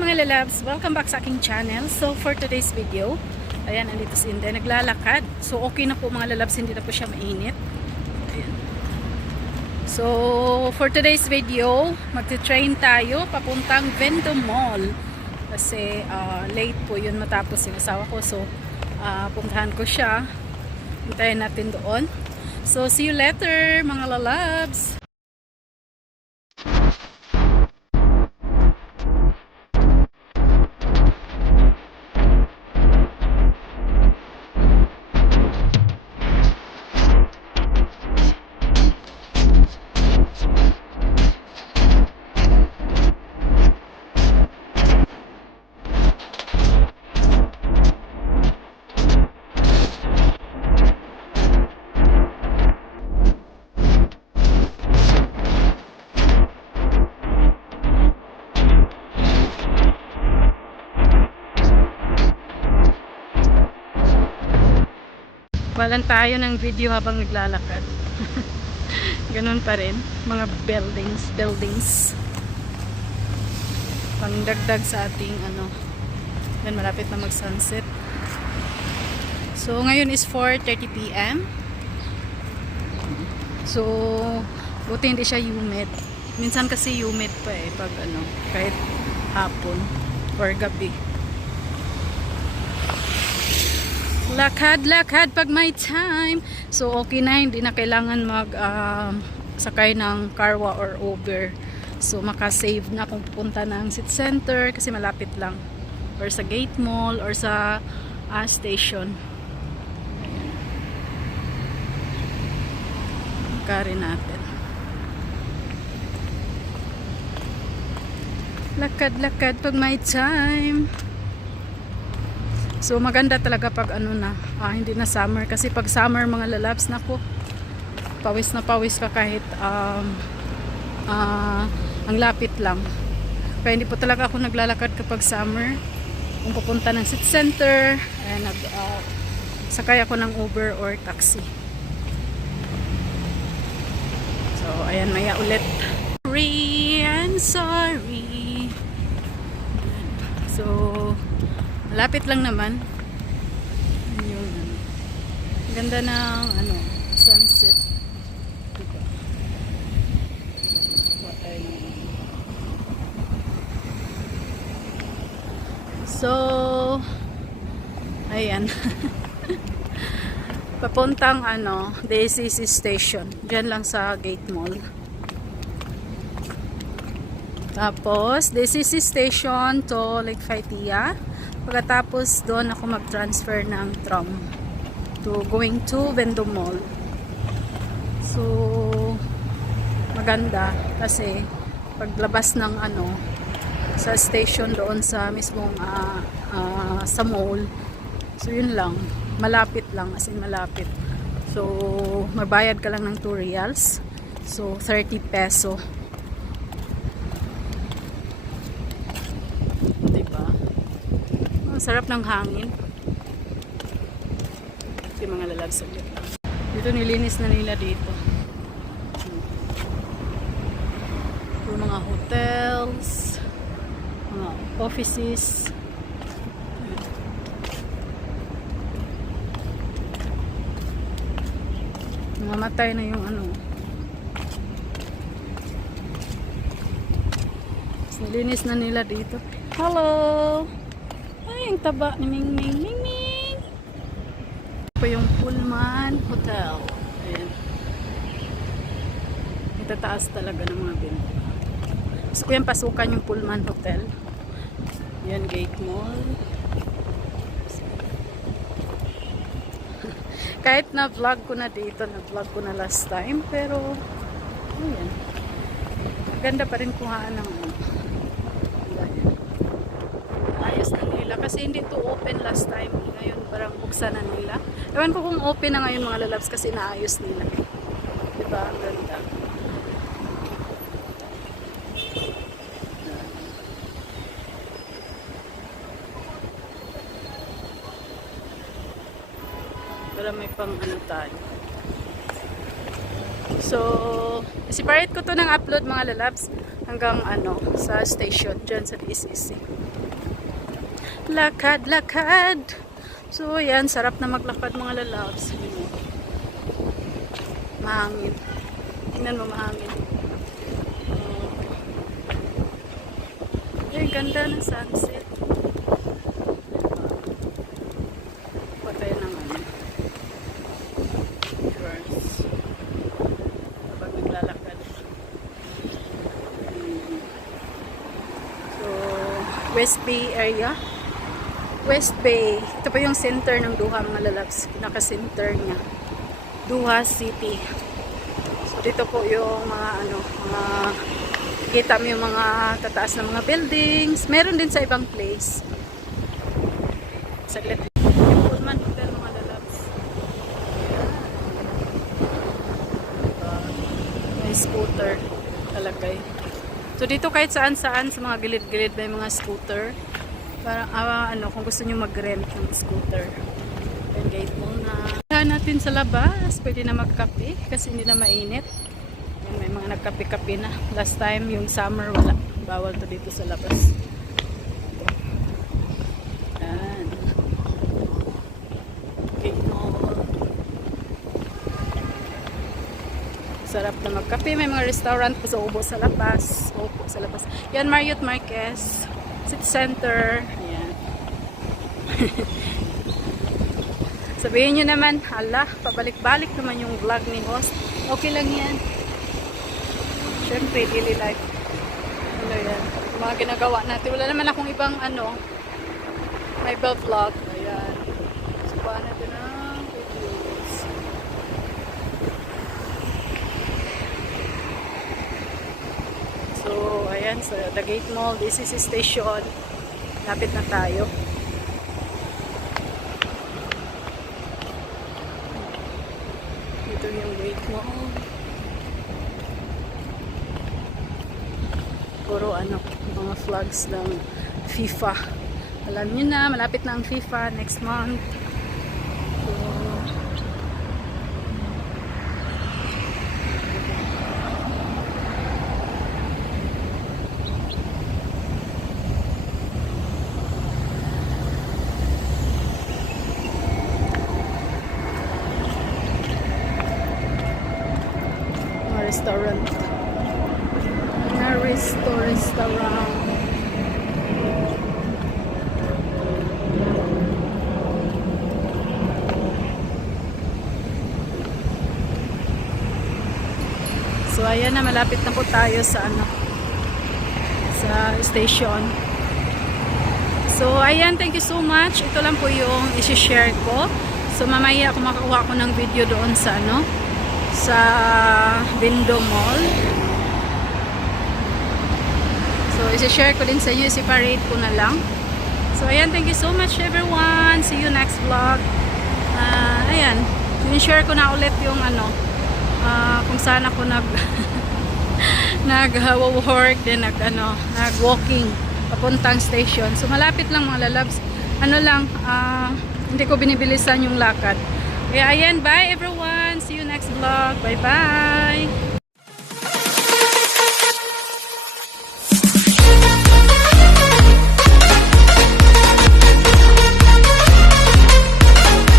mga lalabs, welcome back sa aking channel. So for today's video, ayan, andito si Inday, naglalakad. So okay na po mga lalabs, hindi na po siya mainit. Ayan. So for today's video, magte-train tayo papuntang Vendo Mall. Kasi late po yun matapos yung asawa ko. So puntahan ko siya. Hintayin natin doon. So see you later mga lalabs. Walan tayo ng video habang naglalakad. Ganun pa rin. Mga buildings. Pangdagdag sa ating Yan, malapit na mag-sunset. So, ngayon is 4:30 PM. So, buti hindi siya humid. Minsan kasi humid pa pag kahit hapon or gabi. Lakad pag may time. So okay na, hindi na kailangan sakay ng Carwa or Uber. So makasave na kung pupunta ng city center kasi malapit lang, or sa Gate Mall or sa station. Kari natin. Lakad pag may time. So maganda talaga pag hindi na summer, kasi pag summer mga lalabs, nako, pawis na pawis ka kahit ang lapit lang. Kaya hindi po talaga ako naglalakad kapag summer. Kung pupunta ng city center, sakay ako ng Uber or taxi. So ayan, maya ulit. Sorry. So malapit lang naman. Yung ganda ng sunset. Diba? So ayan. Papuntang DCC station. Diyan lang sa Gate Mall. Tapos DCC station to Lake Faitia. Pagkatapos doon ako mag-transfer ng tram going to Vendo Mall. So maganda kasi paglabas ng sa station doon sa mismong sa mall. So yun lang, malapit lang, as in malapit. So magbayad ka lang ng 2 reals. So 30 peso. Sarap ng hangin. Yung mga lalabs ulit. Dito nilinis na nila dito. Yung mga hotels, mga offices. Namatay na yung nilinis na nila dito. Hello! Ay, ang taba ni Ming Ming. Ito yung Pullman Hotel. Ayan. Itataas talaga ng mga bento. Gusto ko yung pasukan yung Pullman Hotel. Ayan, Gate Mall. Kahit na-vlog ko na dito, na-vlog ko na last time, pero ayan. Ganda pa rin kuhaan ng ayos na nila. Kasi hindi to open last time. Ngayon parang buksan na nila. Ewan ko kung open na ngayon mga lalabs kasi naayos nila. Diba? Ang ganda. Para may pang tayo. So, separate ko to ng upload mga lalabs. hanggang ano, sa station dyan sa DCC. Lakad, lakad! So, yan, sarap na maglakad mga lalabs. Mahangin. Tingnan mo, mahangin. Ay, ganda ng sunset. Patay ng ano. Birds. Kapag naglalakad. So, West Bay area. West Bay. Ito pa yung center ng Doha mga lalabs. Pinaka-center niya. Doha City. So, dito po yung mga ano, mga kita mo yung mga tataas na mga buildings. Meron din sa ibang place. Saglit. Pullman Hotel mga lalabs. May scooter talagay. So dito kahit saan-saan sa mga gilid-gilid may mga scooter. Parang ano kung gusto niyo mag-rent ng scooter. Then gate muna. Natin sa labas. Pwede na magkape kasi hindi na mainit. May mga nagkape-kape na. Last time, yung summer, wala. Bawal to dito sa labas. Yan. Okay, no. Sarap na magkape. May mga restaurant po sa ubo sa labas. Opo, sa labas. Yan, Marriott Marquez. City Center. Yan. Sabihin nyo naman, hala, pabalik-balik naman yung vlog ni host. Okay lang yan. Siyempre, daily life. Ano yan? Mga ginagawa natin. Wala naman akong ibang ano. May vlog. Ayan. Subuhan natin ang videos. So, ayan. Sa The Gate Mall, DCC Station. Lapit na tayo. Ito yung Gate Mall. Puro ano, mga flags ng FIFA. Alam nyo na, malapit na ang FIFA next month. So, mga restaurant. Restaurant. So ayan na, malapit na po tayo sa ano, sa station. So ayan, thank you so much. Ito lang po yung i-share ko. So mamaya ako makakuha ko ng video doon sa ano, sa Bindo Mall. So, isi-share ko din sa inyo, separate ko na lang. So, ayan, thank you so much everyone. See you next vlog. Ayan, share ko na ulit yung ano, kung saan ako nag-work, then nag-walking papuntang station. So, malapit lang mga lalabs. Ano lang, hindi ko binibilisan yung lakad. Kaya, ayan, bye everyone. See you next vlog. Bye-bye.